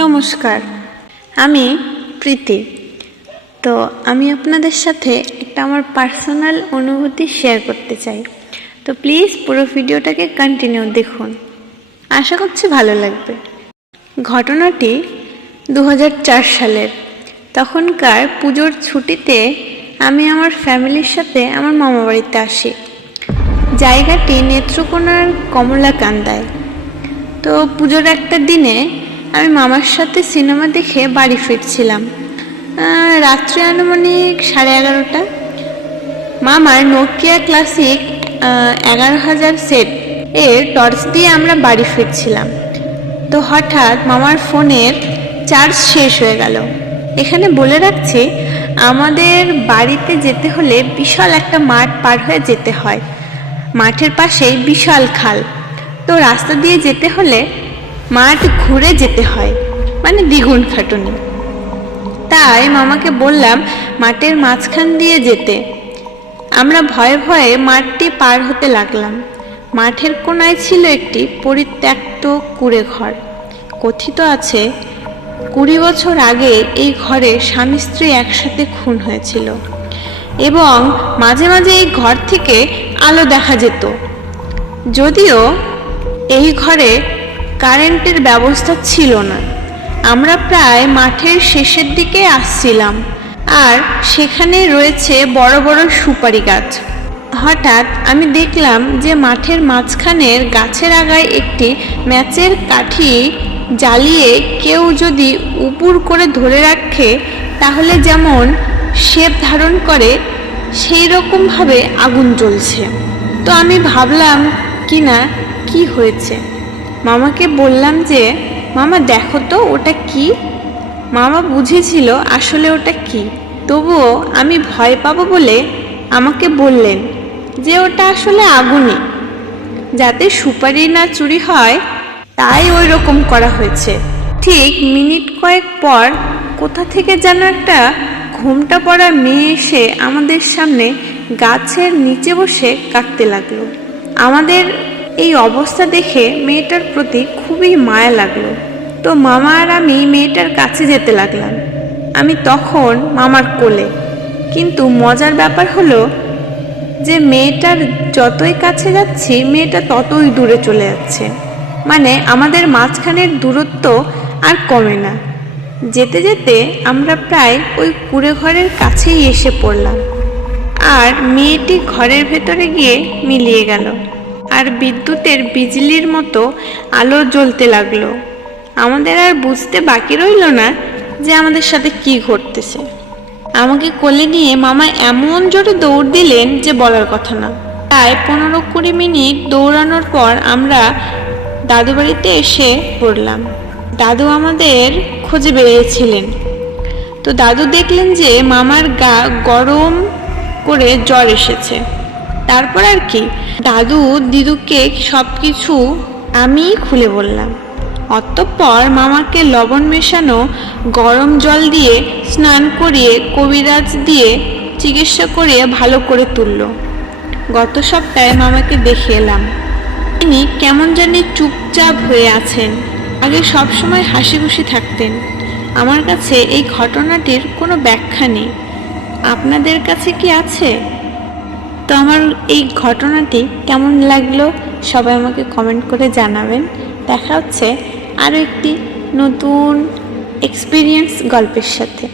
নমস্কার, আমি প্রীতি। তো আমি আপনাদের সাথে একটা আমার পার্সোনাল অনুভূতি শেয়ার করতে চাই। তো প্লিজ পুরো ভিডিওটাকে কন্টিনিউ দেখুন, আশা করছি ভালো লাগবে। ঘটনাটি 2004 সালের। তখনকার পুজোর ছুটিতে আমি আমার ফ্যামিলির সাথে আমার মামা বাড়িতে আসি। জায়গাটি নেত্রকোনার কমলাকান্দায়। তো পুজোর একটা দিনে আমি মামার সাথে সিনেমা দেখে বাড়ি ফিরছিলাম। রাত্রে আনুমানিক 11:30। মামার নোকিয়া ক্লাসিক 11,000 সেট এর টর্চ দিয়ে আমরা বাড়ি ফিরছিলাম। তো হঠাৎ মামার ফোনের চার্জ শেষ হয়ে গেল। এখানে বলে রাখছি, আমাদের বাড়িতে যেতে হলে বিশাল একটা মাঠ পার হয়ে যেতে হয়। মাঠের পাশেই বিশাল খাল। তো রাস্তা দিয়ে যেতে হলে মাঠ ঘুরে যেতে হয়, মানে দ্বিগুণ খাটুনি। তাই মামাকে বললাম মাঠের মাঝখান দিয়ে যেতে। আমরা ভয়ে ভয়ে মাঠটি পার হতে লাগলাম। মাঠের কোনায় ছিল একটি পরিত্যক্ত কুঁড়ে ঘর। কথিত আছে 20 বছর আগে এই ঘরে স্বামী স্ত্রী একসাথে খুন হয়েছিল এবং মাঝে মাঝে এই ঘর থেকে আলো দেখা যেত। যদিও এই ঘরে কারেন্টের ব্যবস্থা ছিল না। আমরা প্রায় মাঠের শেষের দিকে আসছিলাম, আর সেখানে রয়েছে বড় বড় সুপারি গাছ। হঠাৎ আমি দেখলাম যে মাঠের মাঝখানের গাছের আগায় একটি ম্যাচের কাঠি জ্বালিয়ে কেউ যদি উপুর করে ধরে রাখে তাহলে যেমন শেপ ধারণ করে সেই রকমভাবে আগুন জ্বলছে। তো আমি ভাবলাম কি হয়েছে। মামাকে বললাম যে মামা দেখো তো ওটা কি। মামা বুঝেছিল আসলে ওটা কি, তবুও আমি ভয় পাবো বলে আমাকে বললেন যে ওটা আসলে আগুনই, যাতে সুপারি না চুরি হয় তাই ওই রকম করা হয়েছে। ঠিক মিনিট কয়েক পর কোথা থেকে যেন একটা ঘোমটা পড়া মেয়ে এসে আমাদের সামনে গাছের নিচে বসে কাঁদতে লাগলো। আমাদের এই অবস্থা দেখে মেয়েটার প্রতি খুবই মায়া লাগলো। তো মামা আর আমি মেয়েটার কাছে যেতে লাগলাম। আমি তখন মামার কোলে। কিন্তু মজার ব্যাপার হলো যে মেয়েটার যতই কাছে যাচ্ছি মেয়েটা ততই দূরে চলে যাচ্ছে, মানে আমাদের মাঝখানের দূরত্ব আর কমে না। যেতে যেতে আমরা প্রায় ওই কুঁড়ে ঘরের কাছেই এসে পড়লাম, আর মেয়েটি ঘরের ভেতরে গিয়ে মিলিয়ে গেল, আর বিদ্যুতের বিজলির মতো আলো জ্বলতে লাগলো। আমাদের আর বুঝতে বাকি রইল না যে আমাদের সাথে কি ঘটতেছে। আমাকে কোলে নিয়ে মামা এমন জোরে দৌড় দিলেন যে বলার কথা না। প্রায় 15-20 মিনিট দৌড়ানোর পর আমরা দাদু বাড়িতে এসে পড়লাম। দাদু আমাদের খোঁজে বেরিয়েছিলেন। তো দাদু দেখলেন যে মামার গা গরম করে জ্বর এসেছে। তারপর আর কি, দাদু দিদুকে সব কিছু আমি খুলে বললাম। অতঃপর মামাকে লবণ মেশানো গরম জল দিয়ে স্নান করিয়ে কবিরাজ দিয়ে চিকিৎসা করিয়ে ভালো করে তুলল। গত সপ্তাহে মামাকে দেখে এলাম। তিনি কেমন জানি চুপচাপ হয়ে আছেন। আগে সবসময় হাসি খুশি থাকতেন। আমার কাছে এই ঘটনাটির কোনো ব্যাখ্যা নেই। আপনাদের কাছে কি আছে? তো আমার এই ঘটনাটি কেমন লাগলো সবাই আমাকে কমেন্ট করে জানাবেন। দেখা হচ্ছে আরও একটি নতুন এক্সপিরিয়েন্স গল্পের সাথে।